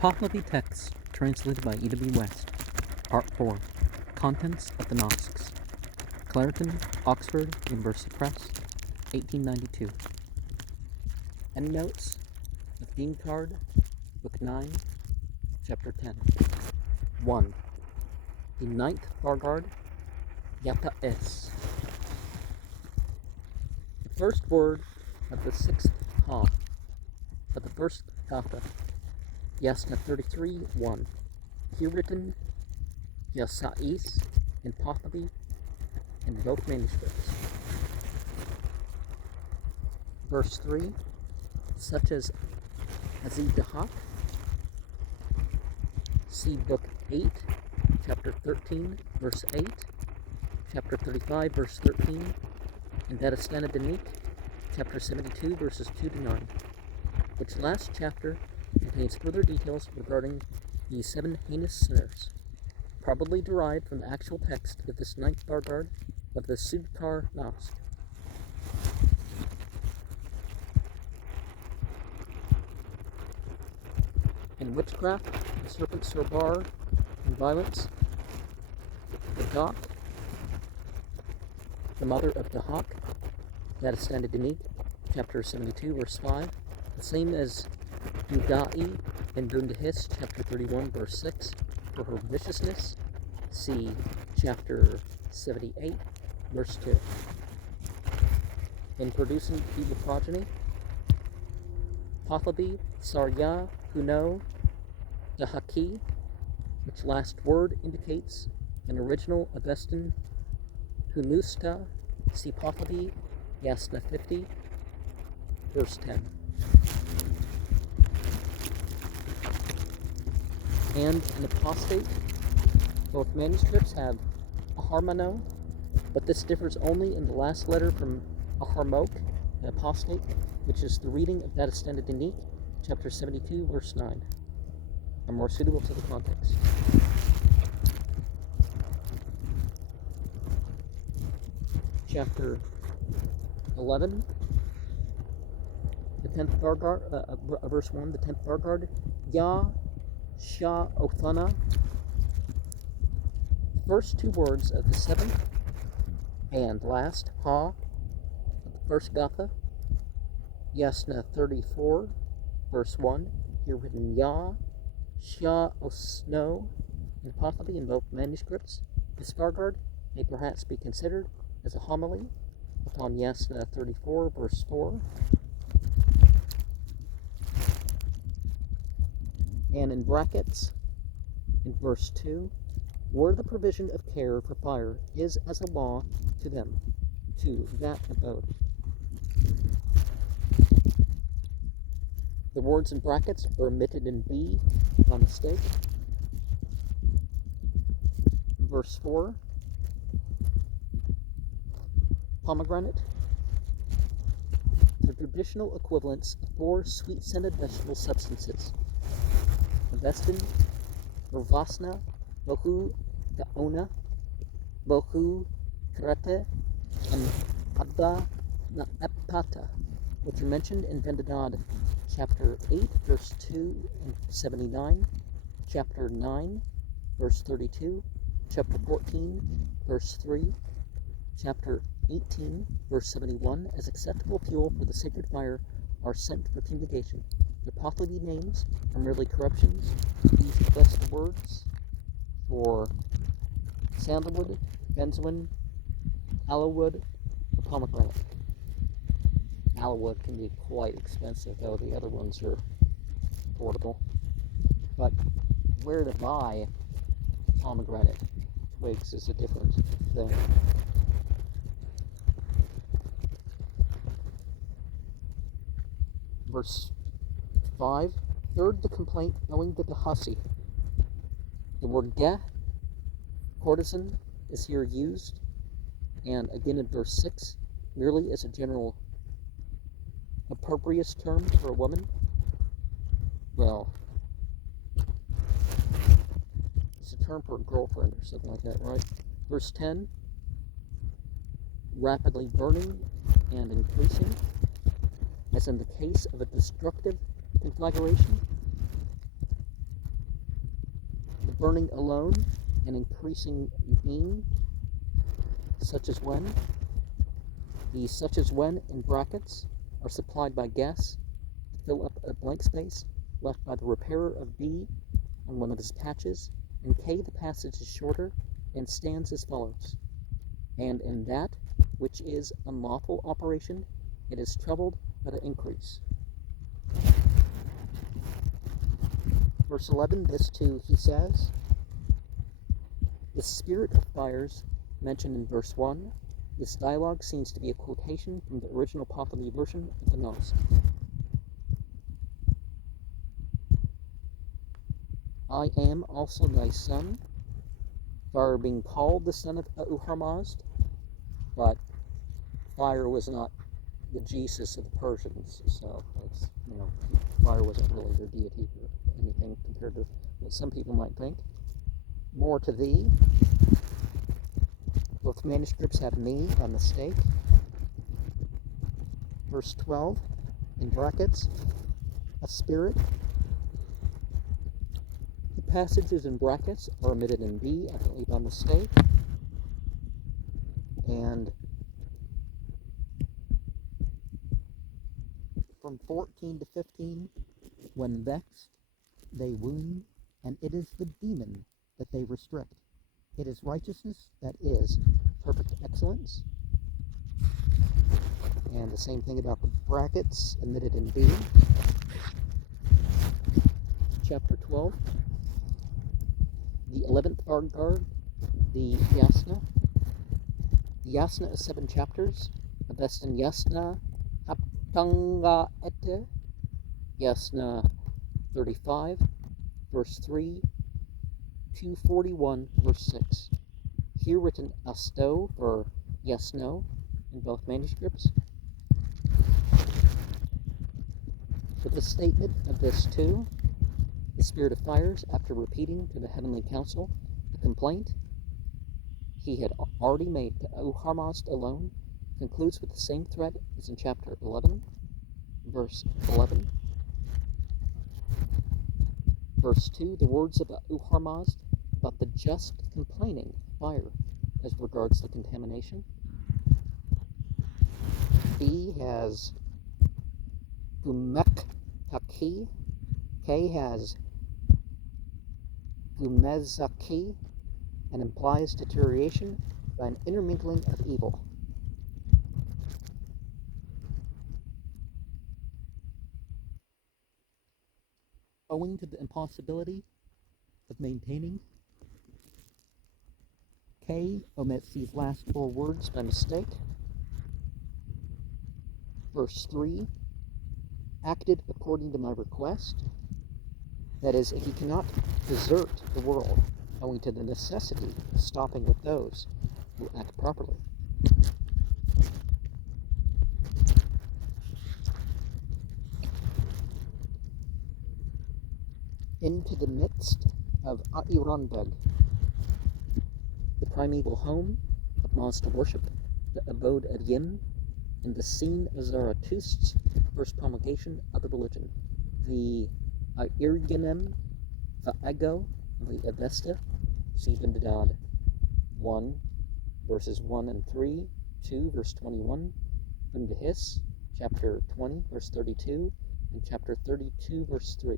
Pahlavi text translated by E.W. West. Part 4. Contents of the Nasks. Clareton, Oxford, University Press, 1892. Endnotes of Dinkard, Book 9, Chapter 10. 1. The 9th Dinkard, Yata S. The first word of the 6th Ha, of the first Gatha, Yasna 33:1. Here written Yasais in Pahlavi in both manuscripts. Verse 3, such as Hazidahak. See Book 8, Chapter 13, verse 8, Chapter 35, verse 13, and Dadastana Danik, Chapter 72, verses 2 to 9, which last chapter contains further details regarding the 7 heinous sinners, probably derived from the actual text of this 9th Dinkard of the Sudkar Nask. In witchcraft, the serpent Sorbar; in violence, the Dok, the mother of Dahak, Dadastana Danik, chapter 72, verse 5, the same as Dudai in Bundahis, chapter 31, verse 6, for her viciousness. See chapter 78, verse 2. In producing evil progeny, Pahlavi, Sarya, Huno, Dahaki, which last word indicates an original Avestan Humusta, see Pahlavi, Yasna 50, verse 10. And an apostate. Both manuscripts have a harmono, but this differs only in the last letter from a harmok, an apostate, which is the reading of Dadastana Danik, chapter 72, verse 9, and more suitable to the context. Chapter 11, the 10th Dinkard, verse 1, the 10th Dinkard, Ya Shah Othana. The first 2 words of the 7th and last Ha of the first Gatha, Yasna 34, verse 1, here written Ya Shah Osno in Pahlavi in both manuscripts. This Dinkard may perhaps be considered as a homily upon Yasna 34, verse 4. And in brackets, in verse 2, where the provision of care for fire is as a law to them, to that abode. The words in brackets are omitted in B by mistake. Verse 4, pomegranate. The traditional equivalents of 4 sweet-scented vegetable substances: Avestan, Ravasna, Bohu Daona, Bohu Karate, and Adda Naepata, which are mentioned in Vendadad, chapter 8, verse 2 and 79, chapter 9, verse 32, chapter 14, verse 3, chapter 18, verse 71, as acceptable fuel for the sacred fire are sent for fumigation. The Pahlavi names are merely corruptions of these best words for sandalwood, benzoin, aloewood, or pomegranate. Aloewood can be quite expensive, though the other ones are affordable. But where to buy pomegranate twigs is a different thing. Verse 5, third, the complaint owing to the Hasi. The word geh, courtesan, is here used, and again in verse 6, merely as a general appropriate term for a woman. Well, it's a term for a girlfriend or something like that, right? Verse 10, rapidly burning and increasing, as in the case of a destructive conflagration. burning alone and increasing being, such as when. The such as when in brackets are supplied by gas to fill up a blank space left by the repairer of B on one of his patches. In K the passage is shorter and stands as follows. And in that which is unlawful operation, it is troubled by the increase. Verse 11, this too he says, the spirit of fires mentioned in verse 1, this dialogue seems to be a quotation from the original Pahlavi version of the Nasks. I am also thy son, fire being called the son of Ahura-Mazda, but fire was not the Jesus of the Persians, so it's, fire wasn't really their deity or anything compared to what some people might think. More to thee. Both manuscripts have me by mistake. Verse 12, in brackets, a spirit. The passages in brackets are omitted in B, evidently by mistake. And from 14 to 15, when vexed, they wound, and it is the demon that they restrict. It is righteousness that is perfect excellence. And the same thing about the brackets omitted in B. Chapter 12. The 11th Dinkard, the Yasna. The Yasna is 7 chapters. Avestan Yasna Haptanga Ete. Yasna 35, verse 3, 241, verse 6. Here written Asto for yes, no in both manuscripts. For the statement of this too, the spirit of fires, after repeating to the heavenly council the complaint he had already made to Ahura-Mazda alone, concludes with the same threat as in chapter 11, verse 11. Verse 2, the words of Ahura-Mazda about the just complaining fire as regards the contamination. B has Gumek Haki. K has Gumezaki, and implies deterioration by an intermingling of evil. Owing to the impossibility of maintaining, K omits these last 4 words by mistake. Verse 3, acted according to my request. That is, if he cannot desert the world owing to the necessity of stopping with those who act properly. Into the midst of Airandeg, the primeval home of Mazda worship, the abode of Yim, and the scene of Zarathustra's first promulgation of the religion. The Irganem, the Ego, the Avesta, Sivindad 1, verses 1 and 3, 2, verse 21, Undahis, chapter 20, verse 32, and chapter 32, verse 3.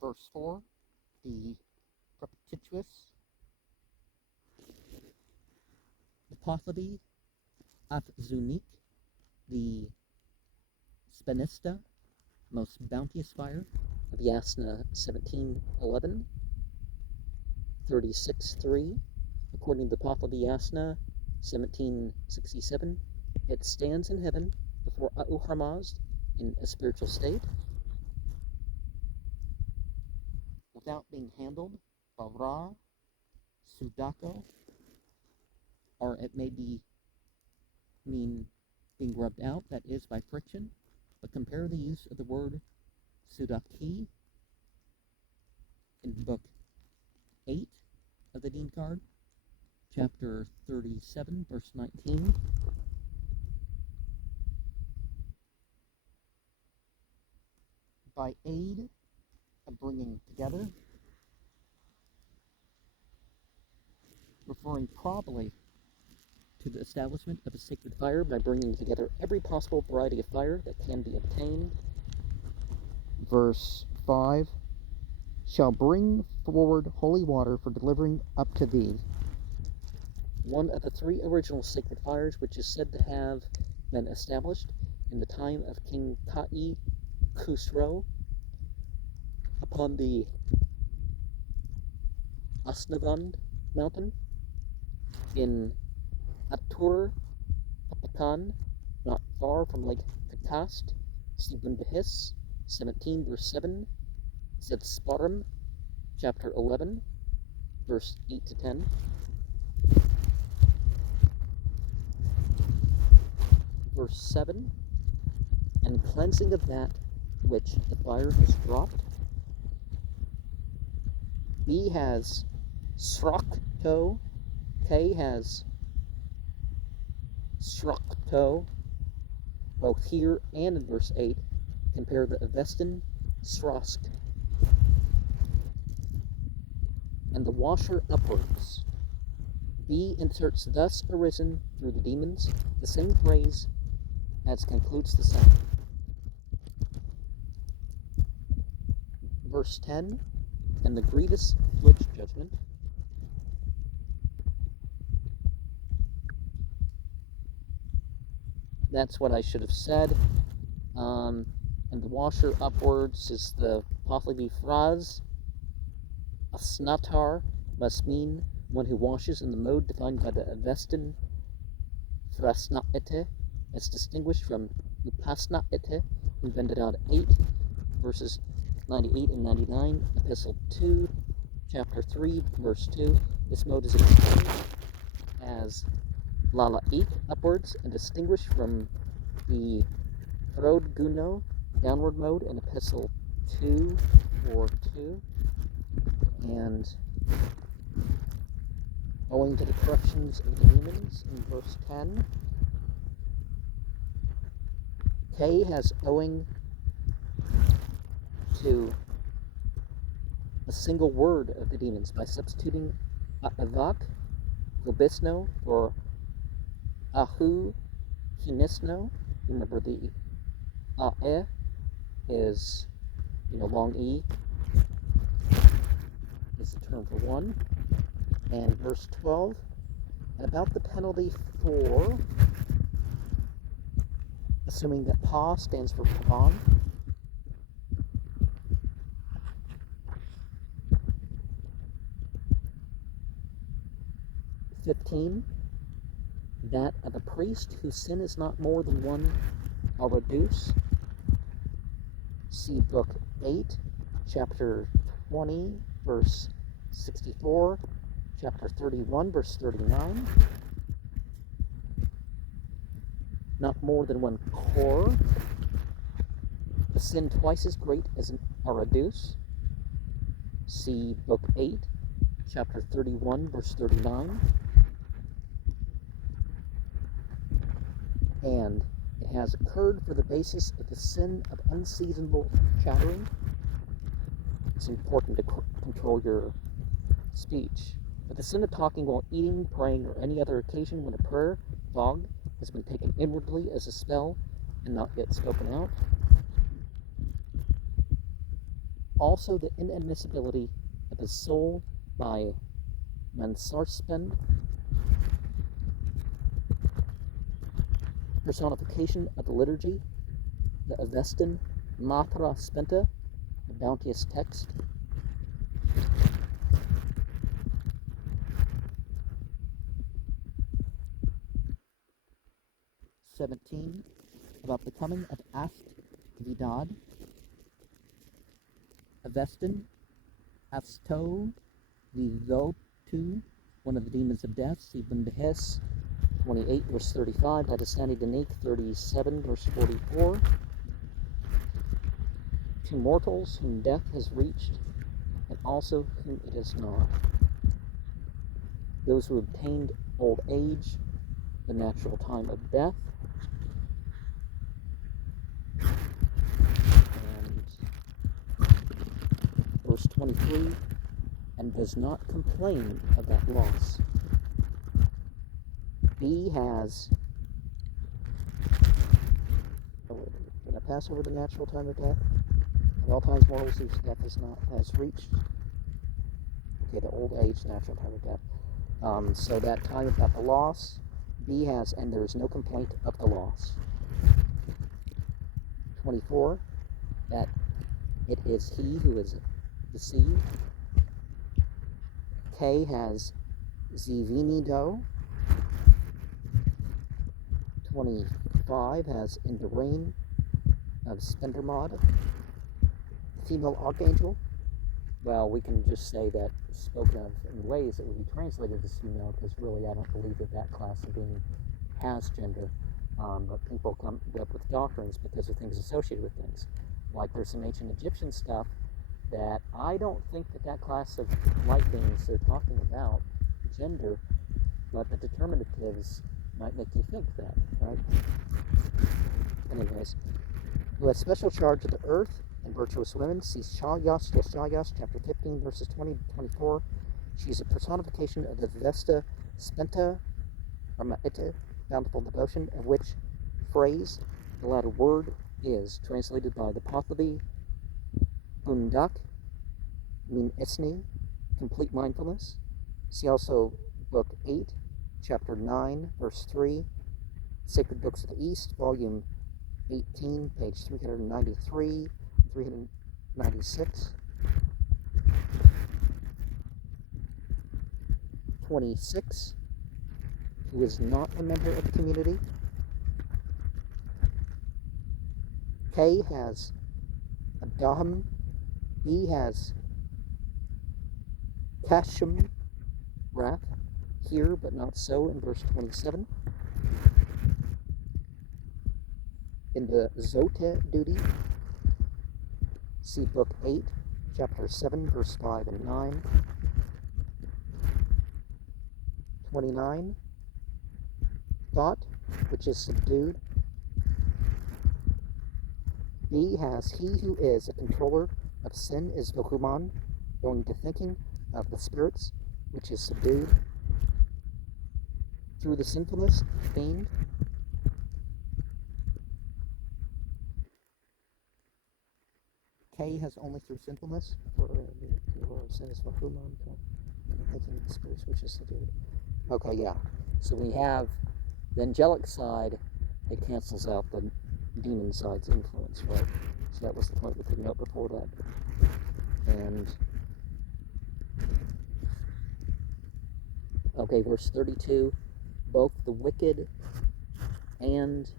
Verse 4, the Propitious, the Pahlavi, Afzunik, the Spenista, most bounteous fire of Yasna 17:11, 36:3, according to the Pahlavi Yasna 1767, it stands in heaven before Ahura-Mazda in a spiritual state, without being handled by Ra, Sudako, or it may mean being rubbed out, that is, by friction, but compare the use of the word Sudaki in book 8 of the Dinkard, chapter 37, verse 19. By aid a bringing together, referring probably to the establishment of a sacred fire by bringing together every possible variety of fire that can be obtained. Verse 5, shall bring forward holy water for delivering up to thee. One of the three original sacred fires which is said to have been established in the time of King Kai Khusro upon the Asnavand mountain in Atur Papakan, not far from Lake Katast, Sibundahis, 17 verse 7, Zetsparim, chapter 11, verse 8 to 10. Verse 7, and cleansing of that which the fire has dropped. B has Srakto, K has Srakto, both here and in verse 8. Compare the Avestan Srask. And the washer upwards. B inserts thus arisen through the demons, the same phrase as concludes the sentence. Verse 10, and the grievous witch judgment. That's what I should have said. And the washer upwards is the Pahlavi phrase. Asnatar must mean one who washes in the mode defined by the Avestan Frasnaete, as distinguished from Upasnaete, invented out 8, verses 98 and 99, Epistle 2, chapter 3, verse 2. This mode is explained as Lala'it, upwards, and distinguished from the Rodguno, downward mode, in Epistle 2, 4, 2. And owing to the corruptions of the demons in verse 10, K has owing to a single word of the demons by substituting Avak, Gobisno, for Ahu, Hinisno. Remember the Ae is, long E is the term for one. And verse 12, and about the penalty for, assuming that Pa stands for Pavan, 15, that of a priest whose sin is not more than one reduce. See book 8, chapter 20, verse 64, chapter 31, verse 39. Not more than one core. A sin twice as great as an aradus. See book 8, chapter 31, verse 39. And it has occurred for the basis of the sin of unseasonable chattering. It's important to control your speech. But the sin of talking while eating, praying, or any other occasion when a prayer, vog, has been taken inwardly as a spell and not yet spoken out. Also the inadmissibility of his soul by Mansarspen, personification of the liturgy, the Avestan Matra Spenta, the bounteous text. (17) About the coming of Ast Vidad, Avestan Asto Vidotu, one of the demons of death, Sibundahes 28, verse 35, Hadasani Danik 37, verse 44. To mortals whom death has reached, and also whom it has not. Those who obtained old age, the natural time of death, and 23, and does not complain of that loss. B has, did I pass over the natural time of death? At all times mortals whose death has reached. Okay, the old age, natural time of death. So that time about the loss, B has, and there is no complaint of the loss. 24, that it is he who is deceived. K has zivinido. 25 has in the reign of Spendermod. Female archangel. Well, we can just say that spoken of in ways that would be translated as female, because really I don't believe that class of being has gender. But people come up with doctrines because of things associated with things. Like there's some ancient Egyptian stuff that I don't think that class of light beings they're talking about gender, but the determinatives might make you think that, right? Anyways, who has special charge of the earth and virtuous women, see Shayas, chapter 15, verses 20 to 24. She is a personification of the Vesta Spenta, or Ma'ita, bountiful devotion, of which phrase the latter word is translated by the Pahlavi, Bundak, Min Esni, complete mindfulness. See also Book 8, Chapter 9, verse 3, Sacred Books of the East, Volume 18, page 393, 396. 26, who is not a member of the community. K has Adaham. B has Kashim, wrath, here but not so in verse 27. In the Zote duty, see Book 8, Chapter 7, verse 5 and 9. 29, thought, which is subdued. B has he who is a controller of sin is Vokuman, going to thinking of the spirits, which is subdued. Through the sinfulness, feigned. K has only through sinfulness, for sin is Vokuman, thinking of the spirits, which is subdued. Okay, yeah. So we have the angelic side, it cancels out the demon side's influence, right? So that was the point we couldn't note before that. And okay, verse 32, both the wicked and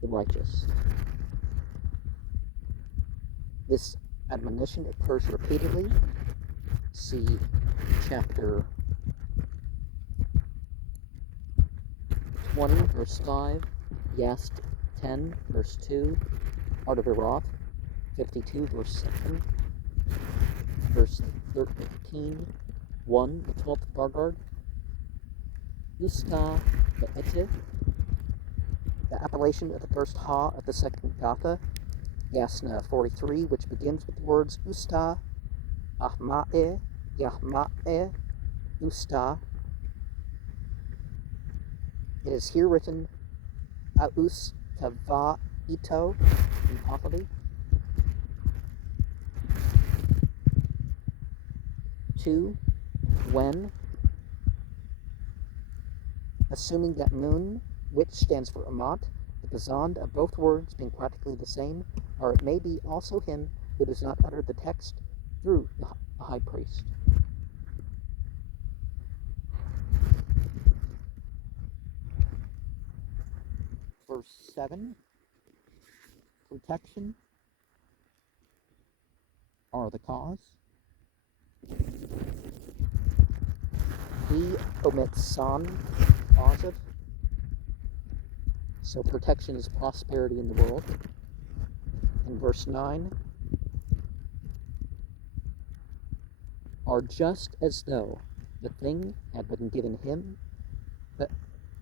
the righteous. This admonition occurs repeatedly. See chapter 20, verse 5, Yast 10, verse 2, Art of Iroth, 52, verse 7, verse 13, 1, the 12th Bargard, Usta Be'ete, the appellation of the first Ha of the second Gatha, Yasna 43, which begins with the words Usta, Ahma'e, Yahma'e, Usta. It is here written Aus Tava Ito in Pahlavi. 2, when, assuming that Moon, which stands for Amat, the Bazand of both words being practically the same, or it may be also him who does not utter the text through the high priest. Verse 7, protection are the cause. He omits san, positive. So protection is prosperity in the world. In verse 9, are just as though the thing had been given him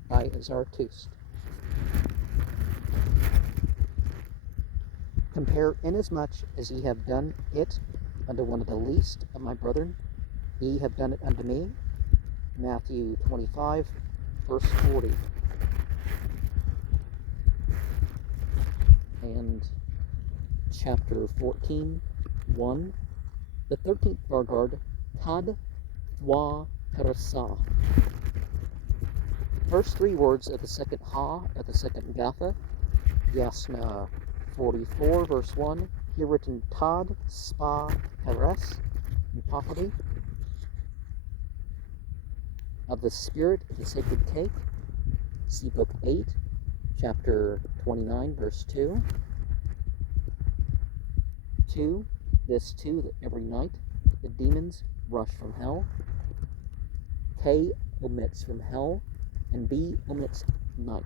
by Zarathustra. Compare inasmuch as ye have done it unto one of the least of my brethren, ye have done it unto me. Matthew 25, verse 40. And chapter 14, 1. The 13th Dinkard, Tad Wa Parasa. First three words of the second Ha of the second Gatha. Yasna 44, verse 1. Here written Tad Spa Peres in Pahlavi. Of the spirit of the sacred cake. See book 8, chapter 29, verse 2. 2. This too, that every night the demons rush from hell. K omits from hell, and B omits night.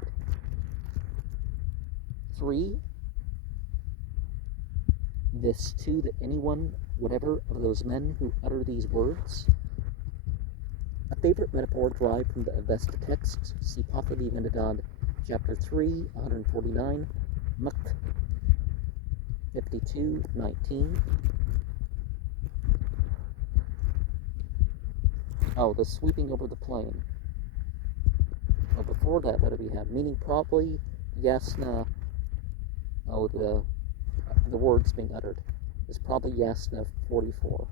3. This too, that anyone, whatever of those men who utter these words. A favorite metaphor derived from the Avesta text, see Pahlavi Vendidad, chapter 3, 149, Mak 52, 19. Oh, the sweeping over the plain. Well, before that, what do we have? Meaning probably Yasna. Oh, the words being uttered is probably Yasna 44.